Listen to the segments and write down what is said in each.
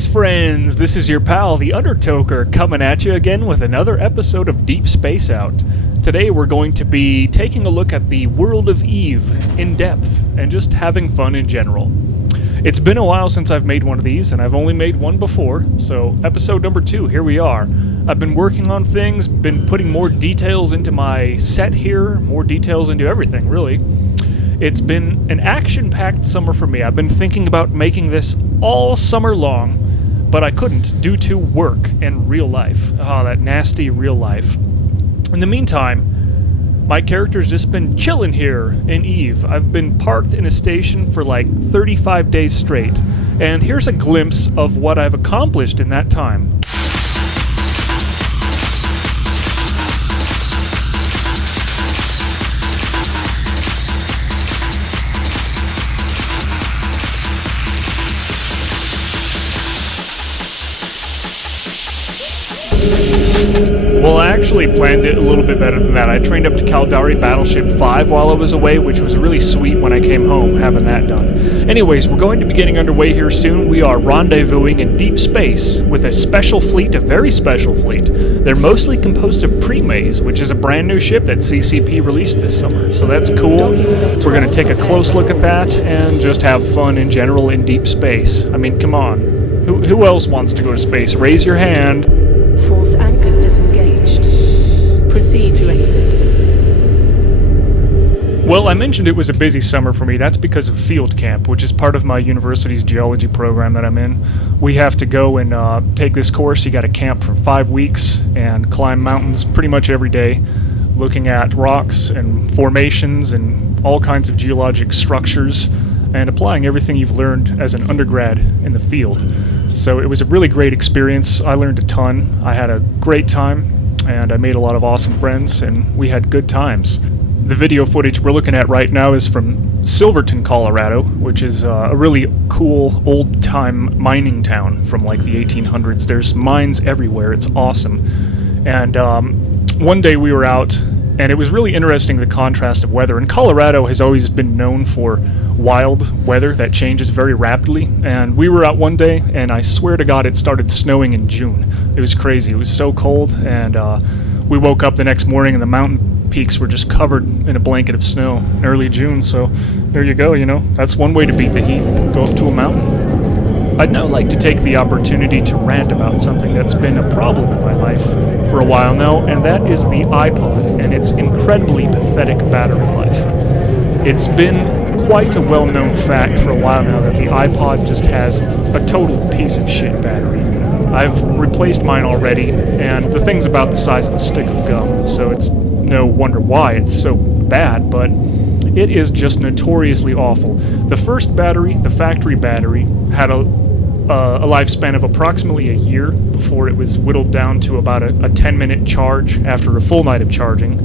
space friends, this is your pal, the Undertoker, coming at you again with another episode of Deep SpaceOut. Today we're going to be taking a look at the world of Eve in depth, and just having fun in general. It's been a while since I've made one of these, and I've only made one before, so episode number 2, here we are. I've been working on things, been putting more details into my set here, more details into everything, really. It's been an action-packed summer for me. I've been thinking about making this all summer long, but I couldn't due to work and real life. Oh, that nasty real life. In the meantime, my character's just been chilling here in Eve. I've been parked in a station for like 35 days straight, and here's a glimpse of what I've accomplished in that time. Well, I actually planned it a little bit better than that. I trained up to Caldari Battleship 5 while I was away, which was really sweet when I came home, having that done. Anyways, we're going to be getting underway here soon. We are rendezvousing in deep space with a special fleet, a very special fleet. They're mostly composed of Pre-Maze, which is a brand new ship that CCP released this summer, so that's cool. We're going to take a close look at that and just have fun in general in deep space. I mean, come on. Who else wants to go to space? Raise your hand. Force anchors disengaged. Proceed to exit. Well, I mentioned it was a busy summer for me. That's because of field camp, which is part of my university's geology program that I'm in. We have to go and take this course. You got to camp for 5 weeks and climb mountains pretty much every day, looking at rocks and formations and all kinds of geologic structures and applying everything you've learned as an undergrad in the field. So it was a really great experience. I learned a ton. I had a great time, and I made a lot of awesome friends, and we had good times. The video footage we're looking at right now is from Silverton, Colorado, which is a really cool old-time mining town from like the 1800s. There's mines everywhere. It's awesome. And one day we were out, and it was really interesting, the contrast of weather. And Colorado has always been known for wild weather that changes very rapidly, and we were out one day, and I swear to God it started snowing in June. It was crazy. It was so cold, and we woke up the next morning and the mountain peaks were just covered in a blanket of snow in early June. So there you go, that's one way to beat the heat. Go up to a mountain. I'd now like to take the opportunity to rant about something that's been a problem in my life for a while now, and that is the iPod and its incredibly pathetic battery life. It's been quite a well-known fact for a while now that the iPod just has a total piece of shit battery. I've replaced mine already, and the thing's about the size of a stick of gum, so it's no wonder why it's so bad, but it is just notoriously awful. The first battery, the factory battery, had a lifespan of approximately a year before it was whittled down to about a 10-minute charge after a full night of charging.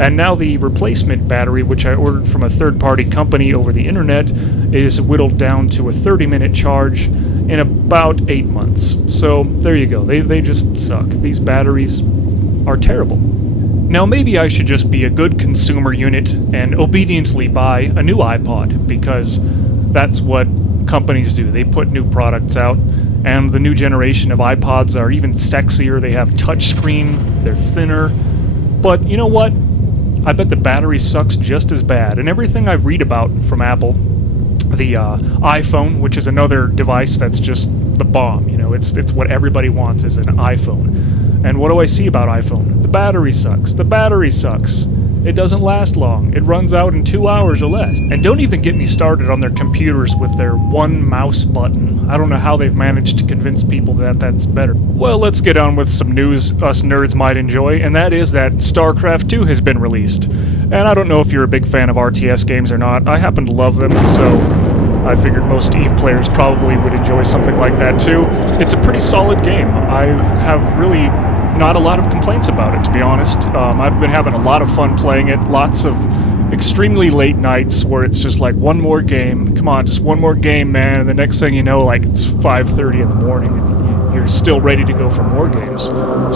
And now the replacement battery, which I ordered from a third-party company over the internet, is whittled down to a 30-minute charge in about 8 months. So there you go. They just suck. These batteries are terrible. Now maybe I should just be a good consumer unit and obediently buy a new iPod, because that's what companies do. They put new products out, and the new generation of iPods are even sexier. They have touchscreen, they're thinner. But you know what? I bet the battery sucks just as bad. And everything I read about from Apple, the iPhone, which is another device that's just the bomb, it's what everybody wants is an iPhone. And what do I see about iPhone? The battery sucks. The battery sucks. It doesn't last long. It runs out in 2 hours or less. And don't even get me started on their computers with their one mouse button. I don't know how they've managed to convince people that that's better. Well, let's get on with some news us nerds might enjoy, and that is that StarCraft 2 has been released. And I don't know if you're a big fan of RTS games or not. I happen to love them, so I figured most EVE players probably would enjoy something like that too. It's a pretty solid game. I have really not a lot of complaints about it, to be honest. I've been having a lot of fun playing it. Lots of extremely late nights where it's just like, one more game. Come on, just one more game, man. And the next thing you know, like, it's 5:30 in the morning. And you're still ready to go for more games.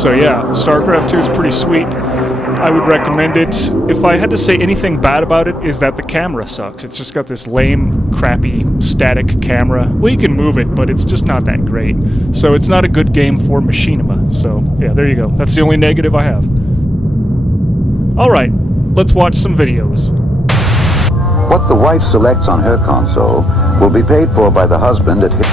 So yeah, StarCraft 2 is pretty sweet. I would recommend it. If I had to say anything bad about it, is that the camera sucks. It's just got this lame, crappy, static camera. Well, you can move it, but it's just not that great. So it's not a good game for machinima. So yeah, there you go. That's the only negative I have. Alright, let's watch some videos. What the wife selects on her console will be paid for by the husband at his...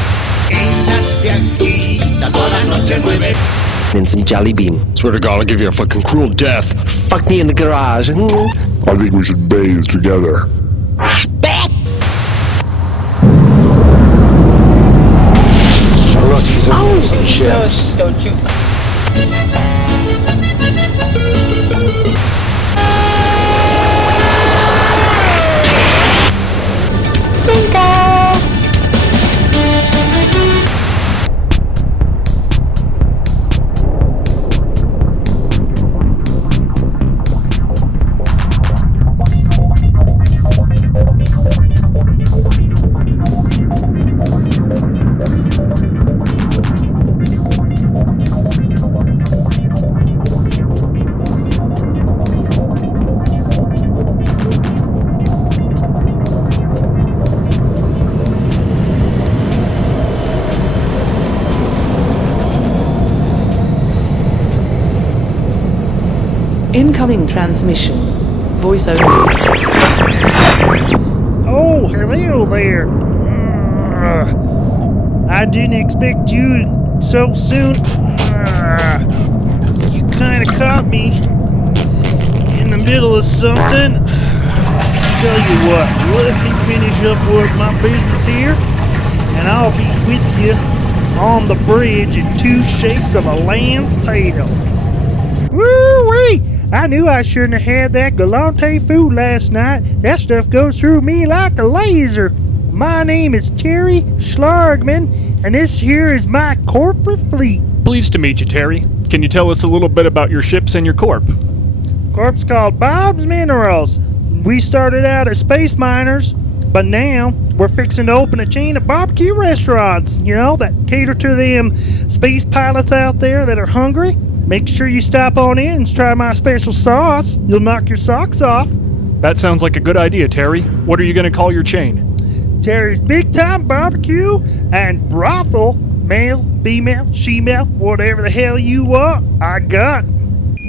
And some jelly bean. Swear to God, I'll give you a fucking cruel death. Fuck me in the garage. I think we should bathe together. Rookies and losing ships. Don't you? Incoming transmission. Voice only. Oh, hello there. I didn't expect you so soon. You kind of caught me in the middle of something. Tell you what, let me finish up with my business here, and I'll be with you on the bridge in 2 shakes of a lamb's tail. Woo-wee! I knew I shouldn't have had that galante food last night. That stuff goes through me like a laser. My name is Terry Schlargman, and this here is my corporate fleet. Pleased to meet you, Terry. Can you tell us a little bit about your ships and your corp? Corp's called Bob's Minerals. We started out as space miners, but now we're fixing to open a chain of barbecue restaurants, that cater to them space pilots out there that are hungry. Make sure you stop on in and try my special sauce. You'll knock your socks off. That sounds like a good idea, Terry. What are you going to call your chain? Terry's Big Time Barbecue and Brothel. Male, female, she-male, whatever the hell you want, I got.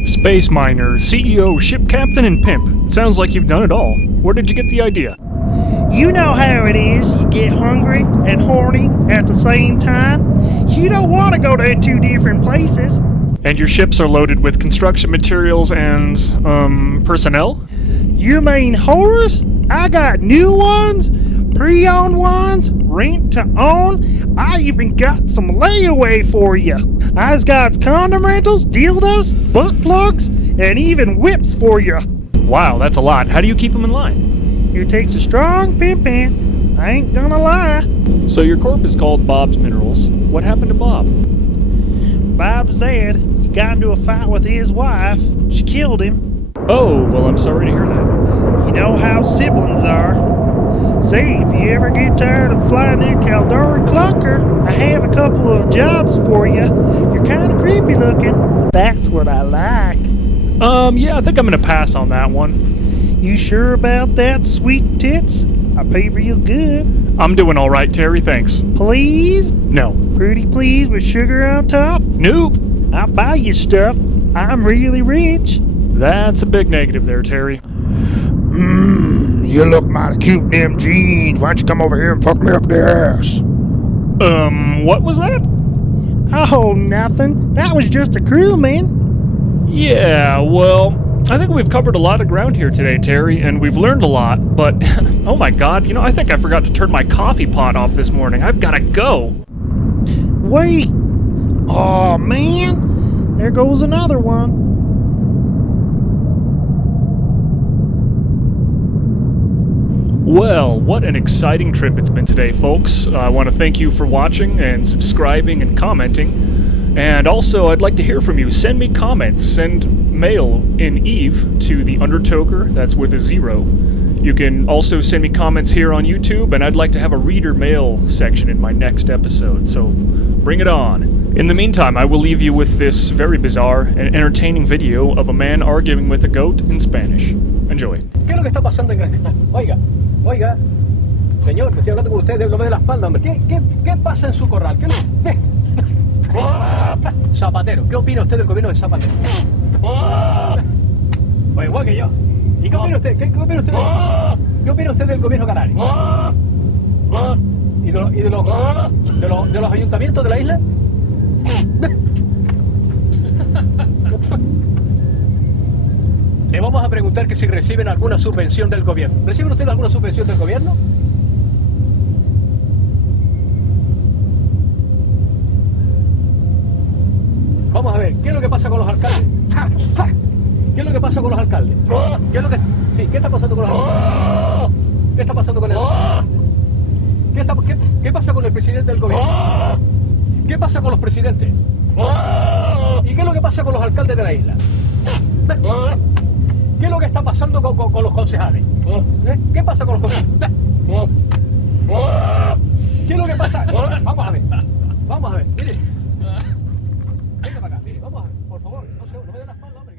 Space miner, CEO, ship captain, and pimp. Sounds like you've done it all. Where did you get the idea? You know how it is. You get hungry and horny at the same time. You don't want to go to 2 different places. And your ships are loaded with construction materials and, personnel? You mean horse? I got new ones, pre-owned ones, rent to own. I even got some layaway for you. I's got condom rentals, dildos, butt plugs, and even whips for you. Wow, that's a lot. How do you keep them in line? It takes a strong pimpin'. I ain't gonna lie. So your corp is called Bob's Minerals. What happened to Bob? Bob's dead. He got into a fight with his wife. She killed him. Oh, well, I'm sorry to hear that. You know how siblings are. Say, if you ever get tired of flying that Caldari clunker, I have a couple of jobs for you. You're kind of creepy looking. That's what I like. Yeah, I think I'm gonna pass on that one. You sure about that, sweet tits? I pay real good. I'm doing all right, Terry, thanks. Please? No. Pretty please with sugar on top? Nope. I'll buy you stuff. I'm really rich. That's a big negative there, Terry. You look mighty cute in them jeans. Why don't you come over here and fuck me up the ass? What was that? Oh, nothing. That was just a crew, man. Yeah, well, I think we've covered a lot of ground here today, Terry, and we've learned a lot, but, oh my god, I think I forgot to turn my coffee pot off this morning. I've gotta go. Wait. Oh, man. There goes another one. Well, what an exciting trip it's been today, folks. I want to thank you for watching and subscribing and commenting. And also, I'd like to hear from you. Send me comments. Send mail in Eve to the Undertoker, that's with a 0. You can also send me comments here on YouTube, and I'd like to have a reader mail section in my next episode, so bring it on. In the meantime, I will leave you with this very bizarre and entertaining video of a man arguing with a goat in Spanish. Enjoy. ¿Qué es lo que está pasando en Gran Canaria? Oiga, señor, que estoy hablando con usted, déjame de la espalda, hombre. ¿Qué pasa en su corral? Zapatero, ¿qué opina usted del gobierno de Zapatero? Pues igual que yo. ¿Y qué opina usted? ¿Qué opina usted? ¿Qué opina usted del gobierno canario? ¿Y de los ayuntamientos de la isla? Le vamos a preguntar que si reciben alguna subvención del gobierno. ¿Reciben ustedes alguna subvención del gobierno? Vamos a ver, ¿qué es lo que pasa con los alcaldes? ¿Qué es lo que pasa con los alcaldes? ¿Qué está pasando con los alcaldes? ¿Qué está pasando con el ¿Qué pasa con el presidente del gobierno? ¿Qué pasa con los presidentes? ¿Y qué es lo que pasa con los alcaldes de la isla? ¿Qué es lo que está pasando con los concejales? ¿Qué pasa con los concejales? ¿Qué es lo que pasa? Vamos a ver, mire. Venga para acá, mire, vamos a ver, por favor, no me den la espalda, hombre.